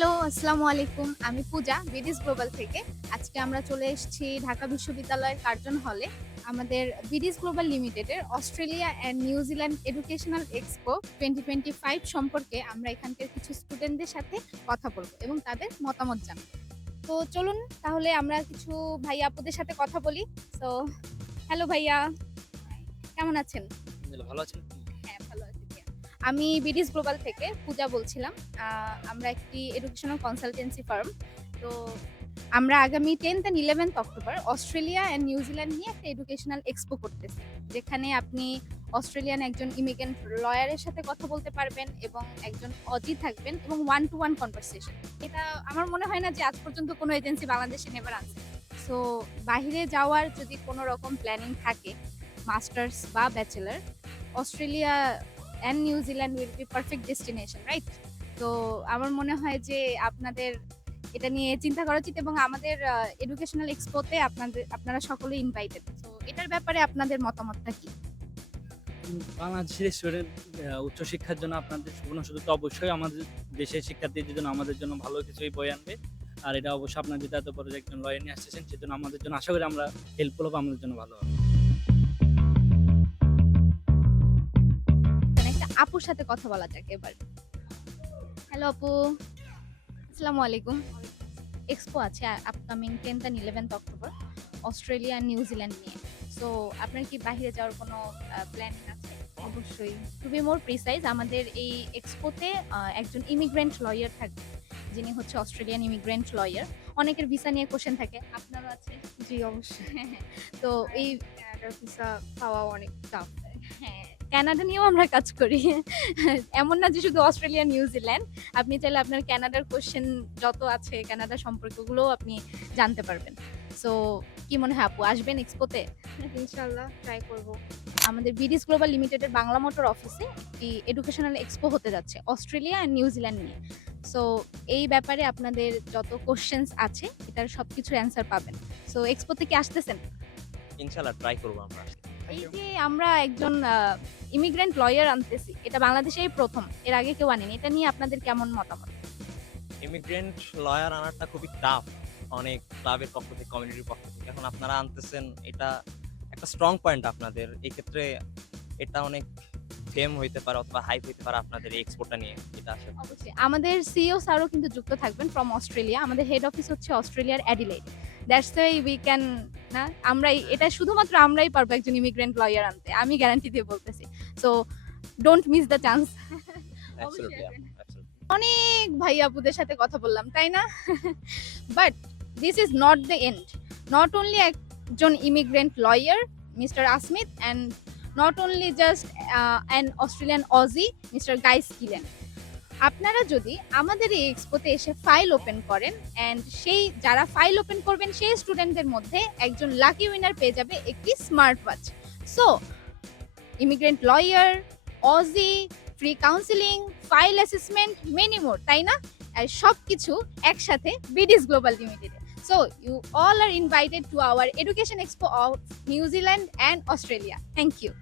Hello, আসসালামু আলাইকুম। আমি পূজা, বিডিস গ্লোবাল থেকে। আজকে আমরা চলে এসেছি ঢাকা বিশ্ববিদ্যালয়ের কার্জন হলে। আমাদের বিডিস গ্লোবাল লিমিটেডের Australia and New Zealand educational expo 2025 সম্পর্কে আমরা এখানকার কিছু স্টুডেন্টদের সাথে কথা বলব এবং তাদের মতামত জানব। তো চলুন তাহলে আমরা কিছু ভাইয়া আপুদের সাথে কথা বলি। সো হ্যালো ভাইয়া, কেমন আছেন? আলহামদুলিল্লাহ, ভালো আছেন? হ্যাঁ, ভালো আছি ভাইয়া। আমি বিডিস গ্লোবাল থেকে পূজা বলছিলাম। আমরা একটি এডুকেশনাল কনসালটেন্সি ফার্ম। তো আমরা আগামী 10th and 11th October Australia and New Zealand নিয়ে একটা এডুকেশনাল এক্সপো করতেছি। যেখানে আপনি অস্ট্রেলিয়ান একজন ইমিগ্রেন্ট লয়ারের সাথে কথা বলতে পারবেন এবং একজন অজি থাকবেন এবং ওয়ান টু ওয়ান কনভারসেশন। এটা আমার মনে হয় না যে আজ পর্যন্ত কোনো এজেন্সি বাংলাদেশে নেভার আনছে। সো বাহিরে যাওয়ার যদি কোনো রকম প্ল্যানিং থাকে, মাস্টার্স বা bachelor, Australia and New Zealand will be perfect destination, right? তো আমার মনে হয় যে আপনাদের এটা নিয়ে চিন্তা করা উচিত এবং আমাদের এডুকেশনাল এক্সপোতে আপনারা সকলে ইনভাইটেড। তো এটার ব্যাপারে আপনাদের মতামতটা কি? বাংলাদেশের স্টুডেন্ট উচ্চশিক্ষার জন্য আপনাদের সুবর্ণ সুযোগ তো অবশ্যই আমাদের দেশের শিক্ষার্থীদের জন্য আমাদের জন্য ভালো কিছুই বয়ে আনবে। আর এটা অবশ্যই আপনার যেটা এত বড় যে একজন লয়ার নিয়ে আসতেছেন সেজন্য আমাদের জন্য আশা করি আমরা হেল্পফুল হবো, আমাদের জন্য ভালো হবে। মানে একটা আপুর সাথে কথা বলা যাক এবার। হ্যালো আপু, আসসালামু আলাইকুম। এক্সপো আছে upcoming 10th and 11th October Australia আর নিউজিল্যান্ড নিয়ে। সো আপনার কি বাইরে যাওয়ার কোনো প্ল্যানিং আছে? অবশ্যই। টু বি মোর প্রিসাইজ, আমাদের এই এক্সপোতে একজন ইমিগ্রেন্ট লয়ার থাকবে, যিনি হচ্ছে অস্ট্রেলিয়ান ইমিগ্রেন্ট লয়ার। অনেকের ভিসা নিয়ে কোশ্চেন থাকে, আপনারও আছে? জি, অবশ্যই। তো এই কানাডার ভিসা পাওয়া অনেক টাফ। হ্যাঁ, কানাডা নিয়েও আমরা কাজ করি। এমন না যে শুধু অস্ট্রেলিয়া, নিউজিল্যান্ড। আপনি চাইলে আপনার কানাডার কোশ্চেন যত আছে কানাডা সম্পর্কে ওগুলোও আপনি জানতে পারবেন। সো কি মনে হয় আপু, আসবেন এক্সপোতে? ইনশাআল্লাহ ট্রাই করব। আমাদের বিডিস গ্লোবাল লিমিটেডের বাংলা মোটর অফিসে একটি এডুকেশনাল এক্সপো হতে যাচ্ছে অস্ট্রেলিয়া অ্যান্ড নিউজিল্যান্ড নিয়ে। সো এই ব্যাপারে আপনাদের যত কোশ্চেন্স আছে এটার সবকিছুর অ্যান্সার পাবেন। সো এক্সপোতে কি আসতেছেন? ইনশাআল্লাহ ট্রাই করব আমরা। এই যে আমরা একজন ইমিগ্রেন্ট লয়ার আনতেছি, এটা বাংলাদেশেই প্রথম, এর আগে কেউ আনেনি। এটা নিয়ে আপনাদের কেমন মতামত? ইমিগ্রেন্ট লয়ার আনারটা খুবই টাফ। অনেক ক্লাবের পক্ষ থেকে, কমিউনিটির পক্ষ থেকে। এখন আপনারা আনতেছেন, এটা একটা স্ট্রং পয়েন্ট আপনাদের। এই ক্ষেত্রে এটা অনেক ফেম হইতে পারে অথবা হাইপ হইতে পারে আপনাদের এই এক্সপোর্টটা নিয়ে। এটা আসলে অবশ্যই আমাদের সিইও স্যারও কিন্তু যুক্ত থাকবেন ফ্রম অস্ট্রেলিয়া। আমাদের হেড অফিস হচ্ছে অস্ট্রেলিয়ার Adelaide. That's why we can, না এটা শুধুমাত্র আমরাই পারবো একজন ইমিগ্রেন্ট লয়ার আনতে, আমি গ্যারান্টি দিয়ে বলতেছি। So don't miss the chance. Absolutely অনেক ভাই আপুদের সাথে কথা বললাম, তাই না? But this is not the end. Not only একজন immigrant lawyer mister Asmit and not only just an Australian Aussie mister Guys Killen. আপনারা যদি আমাদের এই এক্সপোতে এসে ফাইল ওপেন করেন অ্যান্ড সেই যারা ফাইল ওপেন করবেন সেই স্টুডেন্টদের মধ্যে একজন লাকি উইনার পেয়ে যাবে একটি smart watch. So immigrant lawyer, Aussie, free counselling, file assessment, many more, তাই না? আর সবকিছু একসাথে বিডিস গ্লোবাল লিমিটেডে। So you all are invited to our education expo of New Zealand and Australia. Thank you.